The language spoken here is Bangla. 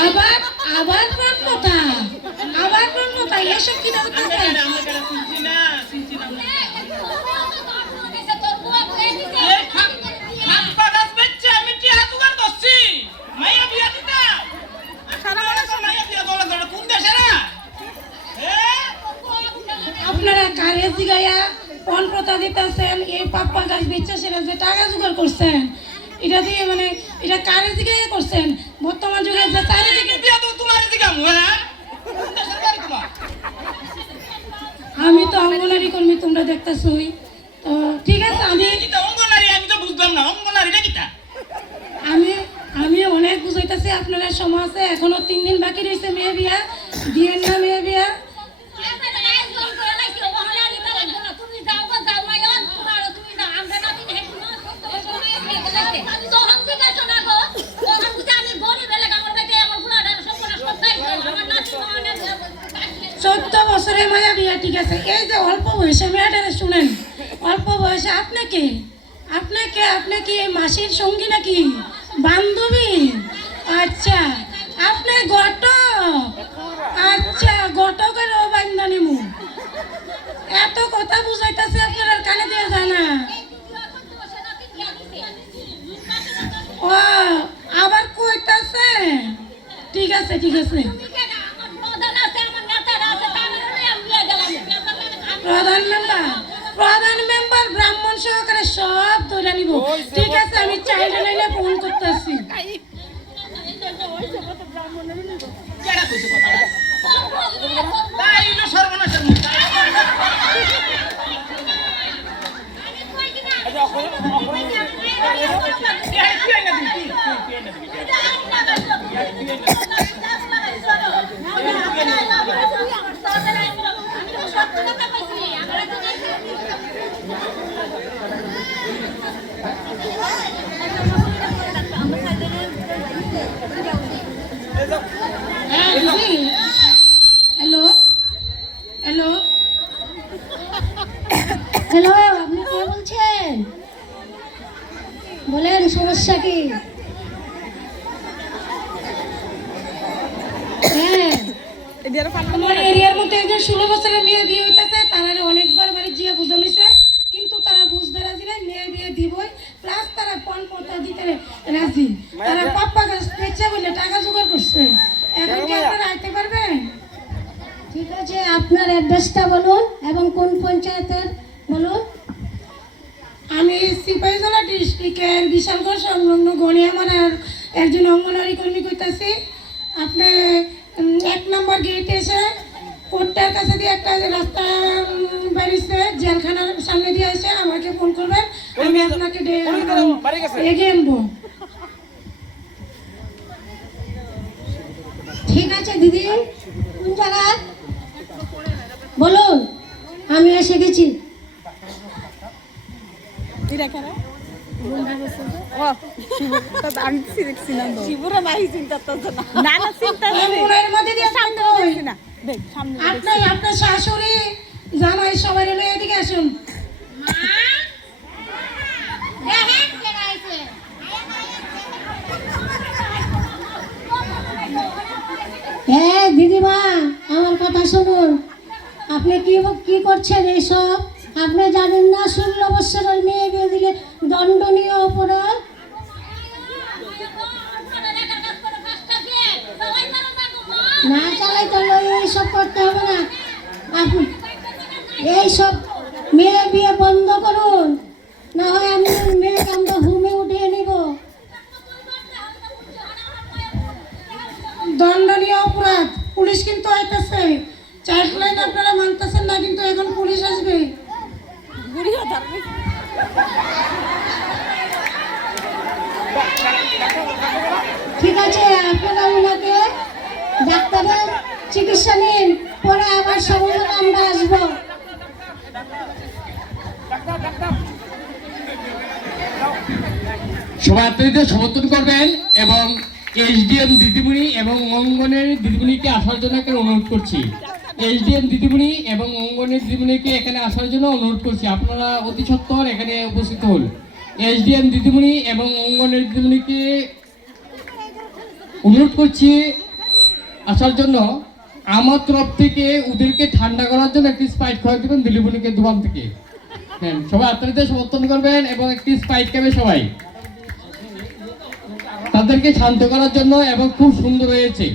আবার আবার ব্রহ্মতা, আবার ব্রহ্মতা, এসব কি বলতেছে? আপনারা কারে জিগাইয়া পণপ্রথা দিতেছেন? এই পাপ্পা গাছ বেচা সেরা যে টাকা জোগাড় করছেন, এটা দিয়ে মানে এটা কারে জিগাইয়া করছেন? বর্তমান যুগে যে চারিদিকে আমি তো অঙ্গনারী কর্মী, তোমরা দেখতেছই। তো ঠিক আছে, আমি অনেক বুঝাইতেছি। আপনারা সময় আছে, এখনো 3 দিন বাকি রয়েছে মেয়ে বিয়া, দিয়েন না মেয়ে বিয়া। চোদ্দ বছরের মায়া বিয়া, ঠিক আছে। এই যে অল্প বয়সে মেয়েটারে শুনেন, অল্প বয়সে আপনাকে আপনাকে আপনি কি মাসির সঙ্গী নাকি বান্ধবী? আচ্ছা, আপনি ঘটক? আচ্ছা, ঘটকেরও বান্ধবী মু, এত কথা বুঝাইতেছে আপনার কানে দিয়ে জানা। ও আবার কইতাছে, ঠিক আছে ঠিক আছে। প্রধান মেম্বার ব্রাহ্মণ সহকারে সব ধরে নিব, ঠিক আছে। আমি চাইলে নাইলে ফোন করতেছি। হ্যালো হ্যালো হ্যালো, আপনি কে বলছেন? বলেন, সমস্যা কি? হ্যাঁ, আমার এরিয়ার মধ্যে একজন 16 বছরের মেয়ে বিয়ে হইতেছে। তারা অনেকবার বাড়ি জিয়া বুঝা লইছে, কিন্তু তারা বুঝতে রাজি নাই। মেয়ে বিয়ে দিবই, প্লাস তারা পণপ্রথা দিতে রাজি। তারা পাপ্পা গাছ বেচে বলে টাকা জোগাড় করছে। এখন কি আপনারা আইতে পারবেন? ঠিক আছে, আপনার অ্যাড্রেসটা বলুন এবং কোন পঞ্চায়েতের বলুন। আমি সিপাহীজলা ডিস্ট্রিক্টের বিশালগড় সংলগ্ন গনিয়ামারার একজন অঙ্গনওয়াড়ি কর্মী কইতাছি। আপনি 1 নম্বর গেটে এসে কোর্টটার কাছে দিয়ে একটা রাস্তা বেরিয়েছে, জেলখানার সামনে দিয়ে এসে আমাকে ফোন করবেন, আমি আপনাকে এগিয়ে আনবো। ঠিক আছে দিদি, কোন জায়গায় বলুন, আমি এসে গেছি। আপনার শাশুড়ি জামাই সবাই এলো, এদিকে আসুন। হ্যাঁ দিদিমা, আমার কথা শুনুন। আপনি কি করছেন এইসব? আপনি জানেন না 16 বছরের মেয়ে বিয়ে দিলে দণ্ডনীয় অপরাধ? না চালাই করলে এইসব করতে হবে না। আপনি এইসব মেয়ে বিয়ে বন্ধ করুন, না হয় আমি মেয়েকে আমরা হুমে উঠিয়ে নিব। দণ্ডনীয় অপরাধ, পুলিশ কিন্তু আইতেছে। চাইল্ড লাইন আপনারা মানতেছেন না, কিন্তু এখন পুলিশ আসবে। ঠিক আছে, আপনারা ওনাকে ডাক্তারের চিকিৎসা নিন, পরে আবার সময় হলে আমরা আসবো। সবাই আপনাদের সমর্থন করবেন এবং এসডিএম দিদিমণি এবং অঙ্গনের দিদিমণিকে আসার জন্য এখানে অনুরোধ করছি। এসডিএম দিদিমণি এবং অঙ্গনের দিদিমণিকে এখানে আসার জন্য অনুরোধ করছি। আপনারা অতি সত্বর এখানে উপস্থিত হন। এসডিএম দিদিমণি এবং অঙ্গনের দিদিমণিকে অনুরোধ করছি আসার জন্য। আমার তরফ থেকে ওদেরকে ঠান্ডা করার জন্য একটি স্প্রাইট খাওয়া দেবেন দিলীপনিকে দোকান থেকে। হ্যাঁ, সবাই আপনাদের সমর্থন করবেন এবং একটি স্প্রাইট খাবে সবাই তাদেরকে শান্ত করার জন্য, এবং খুব সুন্দর হয়েছে।